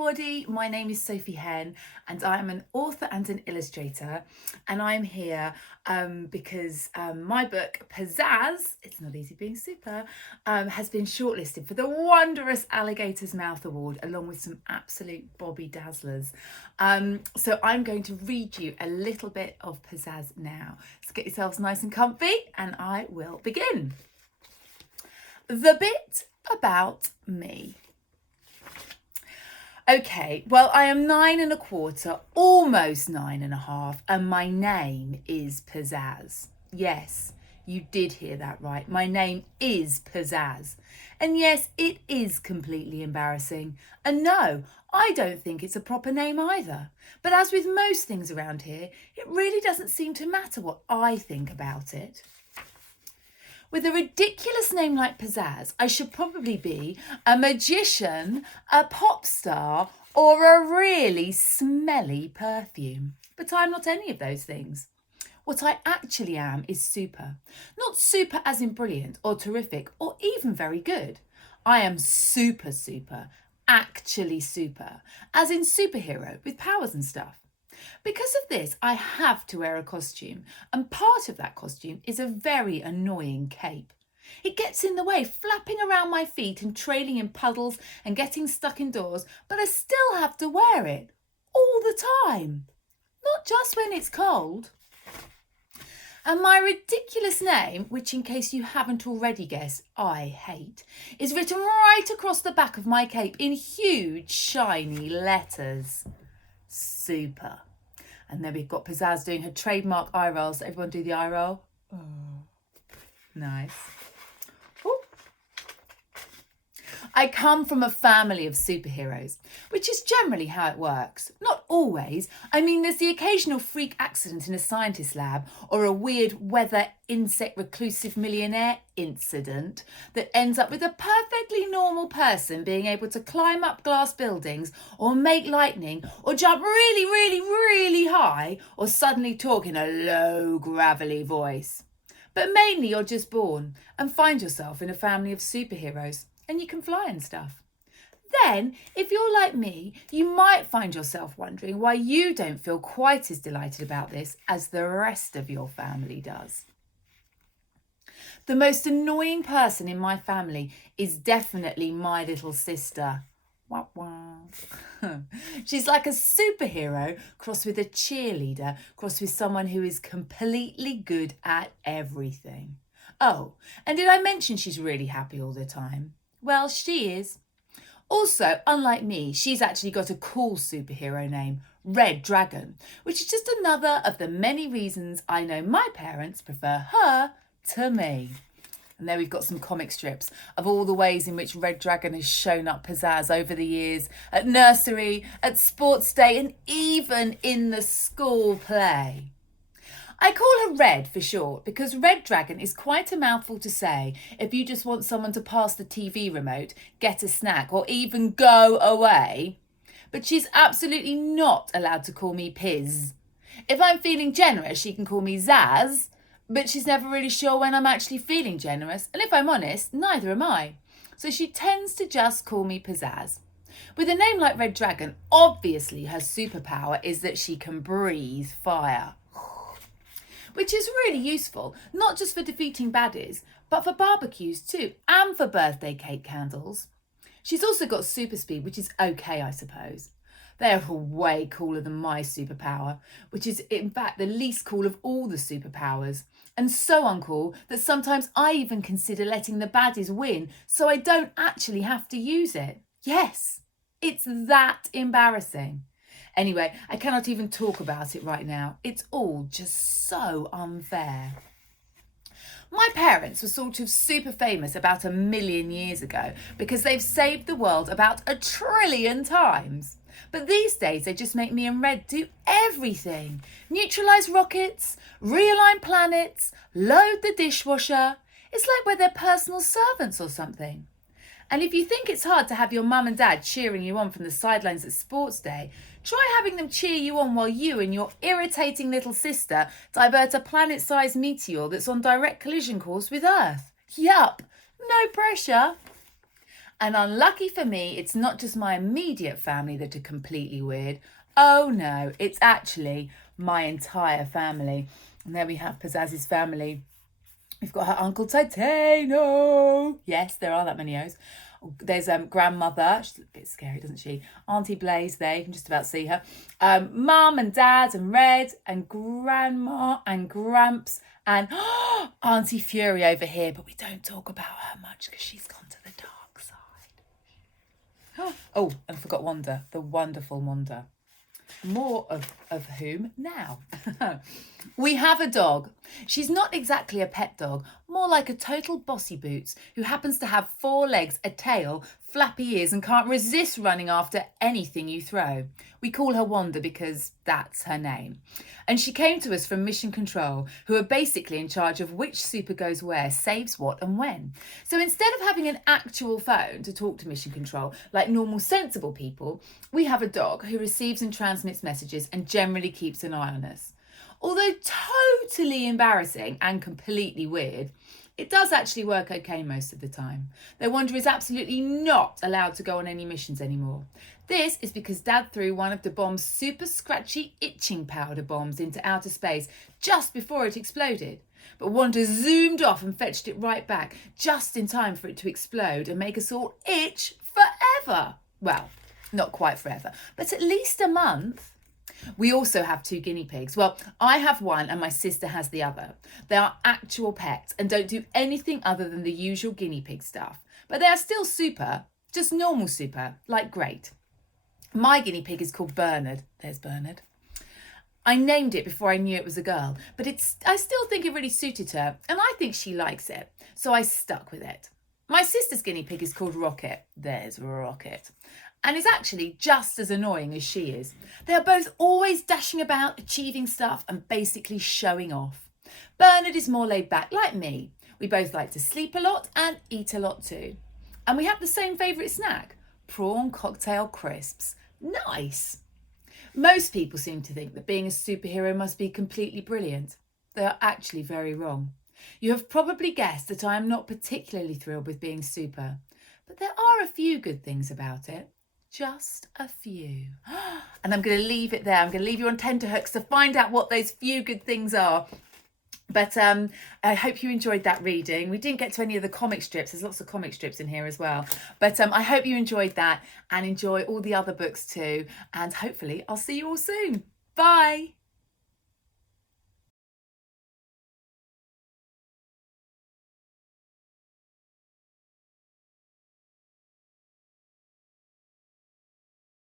everybody, my name is Sophy Henn and I'm an author and an illustrator, and I'm here because my book Pizzaz, it's not easy being super, has been shortlisted for the wondrous Alligator's Mouth Award along with some absolute Bobby Dazzlers. So I'm going to read you a little bit of Pizzaz now. So get yourselves nice and comfy and I will begin. The bit about me. Okay, well, I am 9 1/4, almost 9 1/2, and my name is Pizzaz. Yes, you did hear that right. My name is Pizzaz. And yes, it is completely embarrassing. And no, I don't think it's a proper name either. But as with most things around here, it really doesn't seem to matter what I think about it. With a ridiculous name like Pizzaz, I should probably be a magician, a pop star, or a really smelly perfume. But I'm not any of those things. What I actually am is super. Not super as in brilliant or terrific or even very good. I am super, actually super, as in superhero with powers and stuff. Because of this, I have to wear a costume, and part of that costume is a very annoying cape. It gets in the way, flapping around my feet and trailing in puddles and getting stuck indoors, but I still have to wear it all the time, not just when it's cold. And my ridiculous name, which in case you haven't already guessed, I hate, is written right across the back of my cape in huge shiny letters. Super. And then we've got Pizzaz doing her trademark eye roll. So everyone do the eye roll. Oh, nice. Ooh. I come from a family of superheroes, which is generally how it works. Not always. I mean, there's the occasional freak accident in a scientist lab or a weird weather insect reclusive millionaire incident that ends up with a perfectly normal person being able to climb up glass buildings or make lightning or jump really high or suddenly talk in a low gravelly voice. But mainly you're just born and find yourself in a family of superheroes and you can fly and stuff. Then, if you're like me, you might find yourself wondering why you don't feel quite as delighted about this as the rest of your family does. The most annoying person in my family is definitely my little sister. Wah, wah. She's like a superhero crossed with a cheerleader, crossed with someone who is completely good at everything. Oh, and did I mention she's really happy all the time? Well, she is. Also, unlike me, she's actually got a cool superhero name, Red Dragon, which is just another of the many reasons I know my parents prefer her to me. And there we've got some comic strips of all the ways in which Red Dragon has shown up Pizzaz over the years, at nursery, at sports day, and even in the school play. I call her Red for short because Red Dragon is quite a mouthful to say if you just want someone to pass the TV remote, get a snack, or even go away. But she's absolutely not allowed to call me Piz. If I'm feeling generous, she can call me Zaz, but she's never really sure when I'm actually feeling generous, and if I'm honest, neither am I. So she tends to just call me Pizzaz. With a name like Red Dragon, obviously her superpower is that she can breathe fire, which is really useful, not just for defeating baddies, but for barbecues too, and for birthday cake candles. She's also got super speed, which is okay, I suppose. They're way cooler than my superpower, which is in fact the least cool of all the superpowers, and so uncool that sometimes I even consider letting the baddies win so I don't actually have to use it. Yes, it's that embarrassing. Anyway, I cannot even talk about it right now. It's all just so unfair. My parents were sort of super famous about 1 million years ago because they've saved the world about 1 trillion times. But these days they just make me and Red do everything. Neutralise rockets, realign planets, load the dishwasher. It's like we're their personal servants or something. And if you think it's hard to have your mum and dad cheering you on from the sidelines at sports day, try having them cheer you on while you and your irritating little sister divert a planet-sized meteor that's on direct collision course with Earth. Yup, no pressure. And unlucky for me, it's not just my immediate family that are completely weird. Oh no, it's actually my entire family. And there we have Pizzaz's family. We've got her Uncle Titano. Yes, there are that many O's. There's grandmother. She's a bit scary, doesn't she? Auntie Blaze there. You can just about see her. Mum and Dad and Red and Grandma and Gramps and Auntie Fury over here. But we don't talk about her much because she's gone to the dark side. Oh, and I forgot Wanda. The wonderful Wanda. More of whom now. We have a dog. She's not exactly a pet dog, more like a total bossy boots who happens to have 4 legs, a tail, flappy ears and can't resist running after anything you throw. We call her Wanda because that's her name. And she came to us from Mission Control, who are basically in charge of which super goes where, saves what and when. So instead of having an actual phone to talk to Mission Control like normal sensible people, we have a dog who receives and transmits messages and generally keeps an eye on us. Although totally embarrassing and completely weird, it does actually work okay most of the time. Though Wanda is absolutely not allowed to go on any missions anymore. This is because Dad threw one of the bomb's super scratchy itching powder bombs into outer space just before it exploded. But Wanda zoomed off and fetched it right back, just in time for it to explode and make us all itch forever. Well, not quite forever, but at least a month. We also have 2 guinea pigs. Well, I have one and my sister has the other. They are actual pets and don't do anything other than the usual guinea pig stuff. But they are still super, just normal super, like great. My guinea pig is called Bernard. There's Bernard. I named it before I knew it was a girl, but I still think it really suited her and I think she likes it, so I stuck with it. My sister's guinea pig is called Rocket. There's Rocket. And is actually just as annoying as she is. They are both always dashing about, achieving stuff and basically showing off. Bernard is more laid back, like me. We both like to sleep a lot and eat a lot too. And we have the same favourite snack, prawn cocktail crisps. Nice. Most people seem to think that being a superhero must be completely brilliant. They are actually very wrong. You have probably guessed that I am not particularly thrilled with being super, but there are a few good things about it. Just a few. And I'm going to leave it there. I'm going to leave you on tenterhooks to find out what those few good things are. But I hope you enjoyed that reading. We didn't get to any of the comic strips. There's lots of comic strips in here as well. But I hope you enjoyed that and enjoy all the other books too. And hopefully I'll see you all soon. Bye.